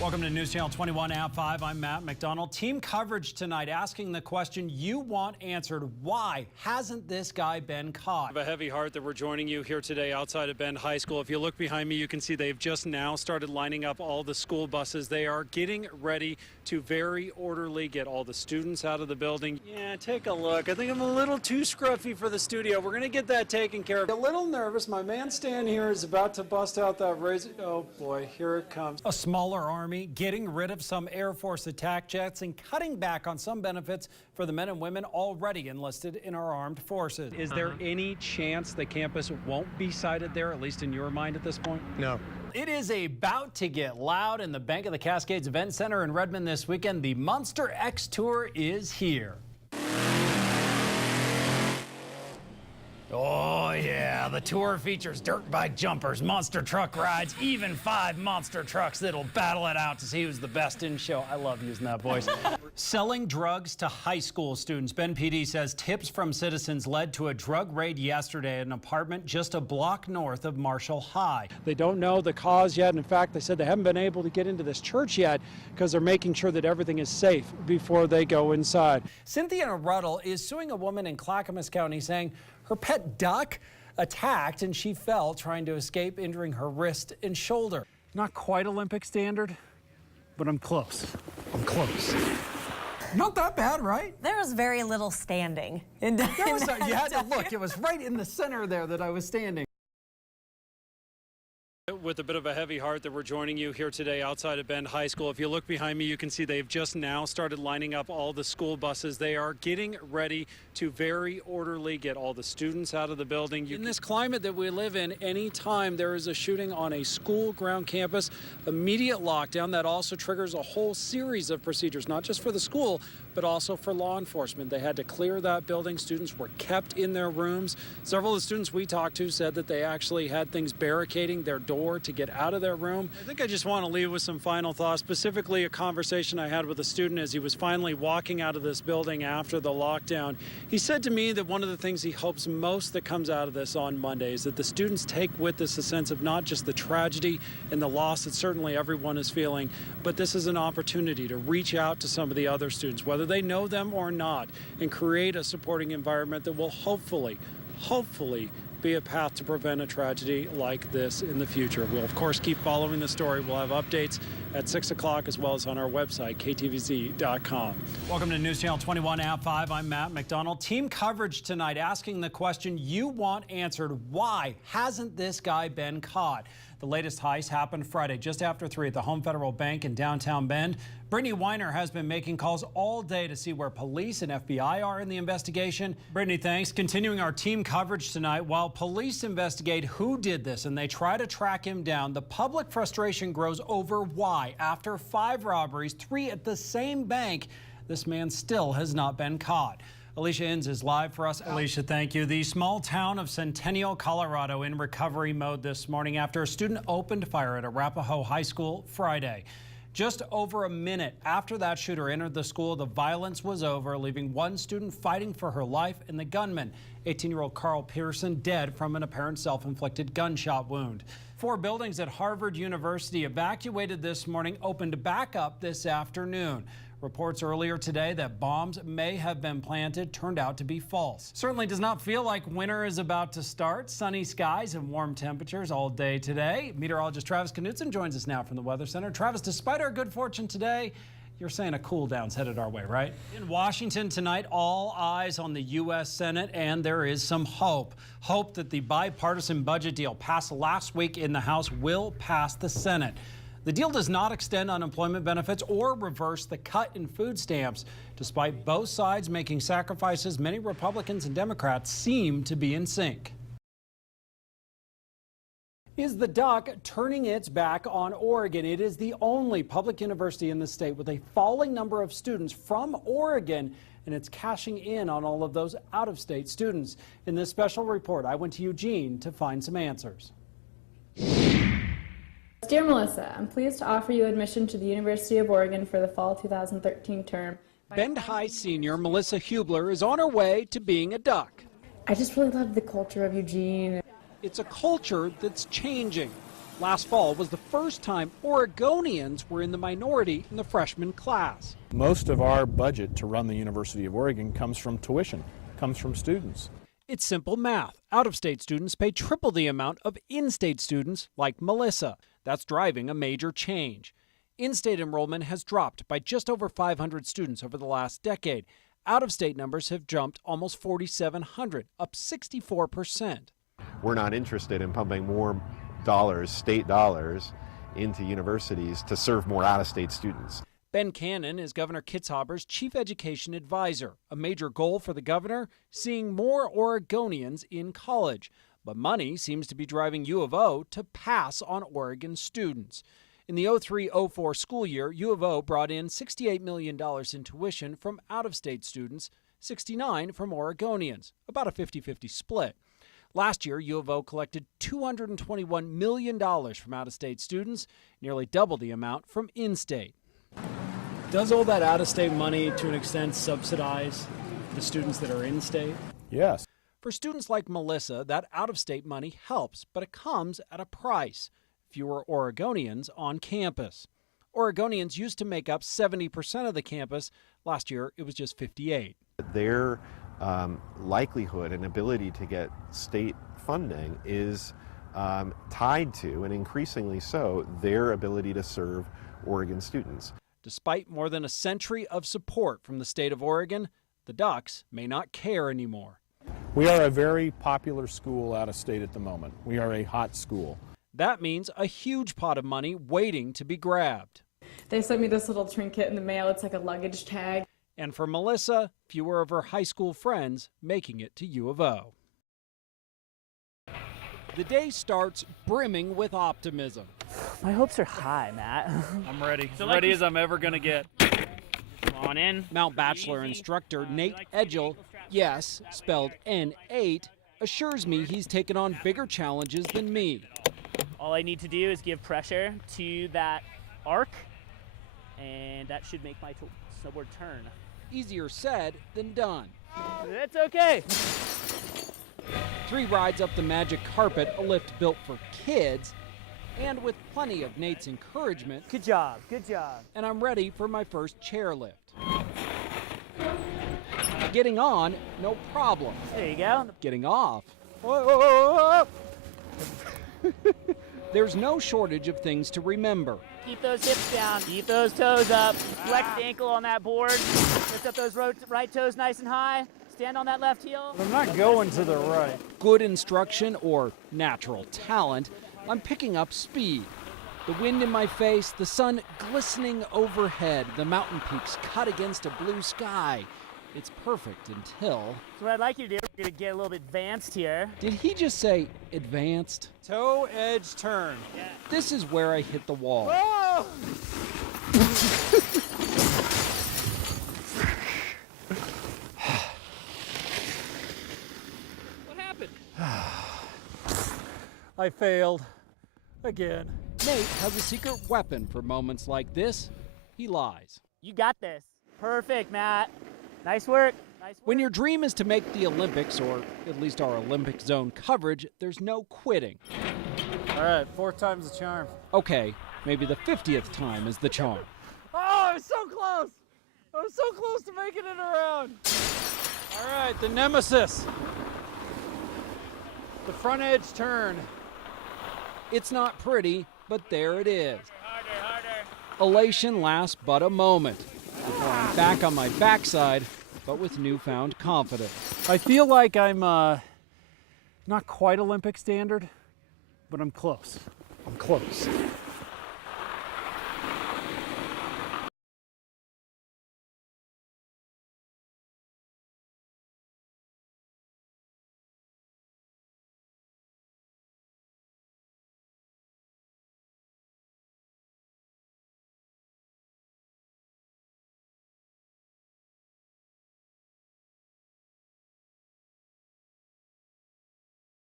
Welcome to News Channel 21 at 5. I'm McDonald. Team coverage tonight asking the question you want answered. Why hasn't this guy been caught? A heavy heart that we're joining you here today outside of Bend High School. If you look behind me, you can see they've just now started lining up all the school buses. They are getting ready to very orderly get all the students out of the building. Yeah, take a look. I think I'm a little too scruffy for the studio. We're going to get that taken care of. A little nervous. My man Stan here is about to bust out that razor. Oh boy, here it comes. A smaller army getting rid of some Air Force attack jets and cutting back on some benefits for the men and women already enlisted in our armed forces. Is there any chance the campus won't be sited there, at least in your mind at this point? No. It is about to get loud in the Bank of the Cascades Event Center in Redmond this weekend. The Monster X Tour is here. Oh yeah, the tour features dirt bike jumpers, monster truck rides, even 5 monster trucks that'll battle it out to see who's the best in show. I love using that voice. Selling drugs to high school students. Bend PD says tips from citizens led to a drug raid yesterday at an apartment just a block north of Marshall High. They don't know the cause yet. In fact, they said they haven't been able to get into this church yet because they're making sure that everything is safe before they go inside. Cynthia Ruddle is suing a woman in Clackamas County saying her pet duck attacked and she fell trying to escape, injuring her wrist and shoulder. Not quite Olympic standard, but I'm close. I'm close. Not that bad, right? There was very little standing. You had to look. It was right in the center there that I was standing. With a bit of a heavy heart that we're joining you here today outside of Bend High School. If you look behind me, you can see they've just now started lining up all the school buses. They are getting ready to very orderly get all the students out of the building. In this climate that we live in, anytime there is a shooting on a school ground campus, immediate lockdown, that also triggers a whole series of procedures, not just for the school, but also for law enforcement. They had to clear that building. Students were kept in their rooms. Several of the students we talked to said that they actually had things barricading their door to get out of their room. I think I just want to leave with some final thoughts, specifically a conversation I had with a student as he was finally walking out of this building after the lockdown. He said to me that one of the things he hopes most that comes out of this on Monday is that the students take with this a sense of not just the tragedy and the loss that certainly everyone is feeling, but this is an opportunity to reach out to some of the other students, whether they know them or not, and create a supporting environment that will hopefully be a path to prevent a tragedy like this in the future. We'll, of course, keep following the story. We'll have updates at 6 o'clock as well as on our website, ktvz.com. Welcome to News Channel 21 at 5. I'm McDonald. Team coverage tonight asking the question you want answered. Why hasn't this guy been caught? The latest heist happened Friday just after 3 at the Home Federal Bank in downtown Bend. Brittany Weiner has been making calls all day to see where police and FBI are in the investigation. Brittany, thanks. Continuing our team coverage tonight, while police investigate who did this and they try to track him down, the public frustration grows over why, after 5 robberies, 3 at the same bank, this man still has not been caught. Alicia Inns is live for us. Alicia, thank you. The small town of Centennial, Colorado in recovery mode this morning after a student opened fire at Arapahoe High School Friday. Just over a minute after that shooter entered the school, the violence was over, leaving one student fighting for her life and the gunman, 18-year-old Carl Pearson, dead from an apparent self-inflicted gunshot wound. 4 buildings at Harvard University evacuated this morning, opened back up this afternoon. Reports earlier today that bombs may have been planted turned out to be false. Certainly does not feel like winter is about to start. Sunny skies and warm temperatures all day today. Meteorologist Travis Knutson joins us now from the Weather Center. Travis, despite our good fortune today, you're saying a cool down's headed our way, right? In Washington tonight, all eyes on the U.S. Senate, and there is some hope. Hope that the bipartisan budget deal passed last week in the House will pass the Senate. The deal does not extend unemployment benefits or reverse the cut in food stamps. Despite both sides making sacrifices, many Republicans and Democrats seem to be in sync. Is the Duck turning its back on Oregon? It is the only public university in the state with a falling number of students from Oregon, and it's cashing in on all of those out-of-state students. In this special report, I went to Eugene to find some answers. Dear Melissa, I'm pleased to offer you admission to the University of Oregon for the fall 2013 term. Bend High senior Melissa Hubler is on her way to being a Duck. I just really love the culture of Eugene. It's a culture that's changing. Last fall was the first time Oregonians were in the minority in the freshman class. Most of our budget to run the University of Oregon comes from tuition, comes from students. It's simple math. Out-of-state students pay triple the amount of in-state students like Melissa. That's driving a major change. In-state enrollment has dropped by just over 500 students over the last decade. Out-of-state numbers have jumped almost 4,700, up 64%. We're not interested in pumping more dollars, state dollars, into universities to serve more out-of-state students. Ben Cannon is Governor Kitzhaber's chief education advisor. A major goal for the governor, seeing more Oregonians in college. But money seems to be driving U of O to pass on Oregon students. In the 03-04 school year, U of O brought in $68 million in tuition from out-of-state students, 69 from Oregonians, about a 50-50 split. Last year, U of O collected $221 million from out-of-state students, nearly double the amount from in-state. Does all that out-of-state money, to an extent, subsidize the students that are in-state? Yes. For students like Melissa, that out-of-state money helps, but it comes at a price. Fewer Oregonians on campus. Oregonians used to make up 70% of the campus. Last year, it was just 58. Their likelihood and ability to get state funding is tied to, and increasingly so, their ability to serve Oregon students. Despite more than a century of support from the state of Oregon, the Ducks may not care anymore. We are a very popular school out of state at the moment. We are a hot school. That means a huge pot of money waiting to be grabbed. They sent me this little trinket in the mail. It's like a luggage tag. And for Melissa, fewer of her high school friends making it to U of O. The day starts brimming with optimism. My hopes are high, Matt. I'm ready. So As like ready we- as I'm ever going to get. Come on in. Mount Bachelor instructor Nate Edgel, yes, spelled N8, assures me he's taken on bigger challenges than me. All I need to do is give pressure to that arc, and that should make my snowboard turn. Easier said than done. It's okay. 3 rides up the magic carpet, a lift built for kids, and with plenty of Nate's encouragement, Good job. Good job. and I'm ready for my first chairlift. Getting on, no problem. There you go. Getting off, whoa. There's no shortage of things to remember. Keep those hips down. Keep those toes up. Flex the ankle on that board. Lift up those right toes nice and high. Stand on that left heel. I'm not going to the right. Good instruction or natural talent, I'm picking up speed. The wind in my face, the sun glistening overhead, the mountain peaks cut against a blue sky. It's perfect until... So what I'd like you to do, we're going to get a little bit advanced here. Did he just say advanced? Toe edge turn. Yeah. This is where I hit the wall. Whoa! What happened? I failed. Again. Nate has a secret weapon for moments like this. He lies. You got this. Perfect, Matt. Nice work. Nice work. When your dream is to make the Olympics, or at least our Olympic zone coverage, there's no quitting. All right, 4th time's the charm. Okay, maybe the 50th time is the charm. Oh, I was so close. I was so close to making it around. All right, the nemesis. The front edge turn. It's not pretty, but there it is. Harder. Elation lasts but a moment before I'm back on my backside, but with newfound confidence. I feel like I'm not quite Olympic standard, but I'm close. I'm close.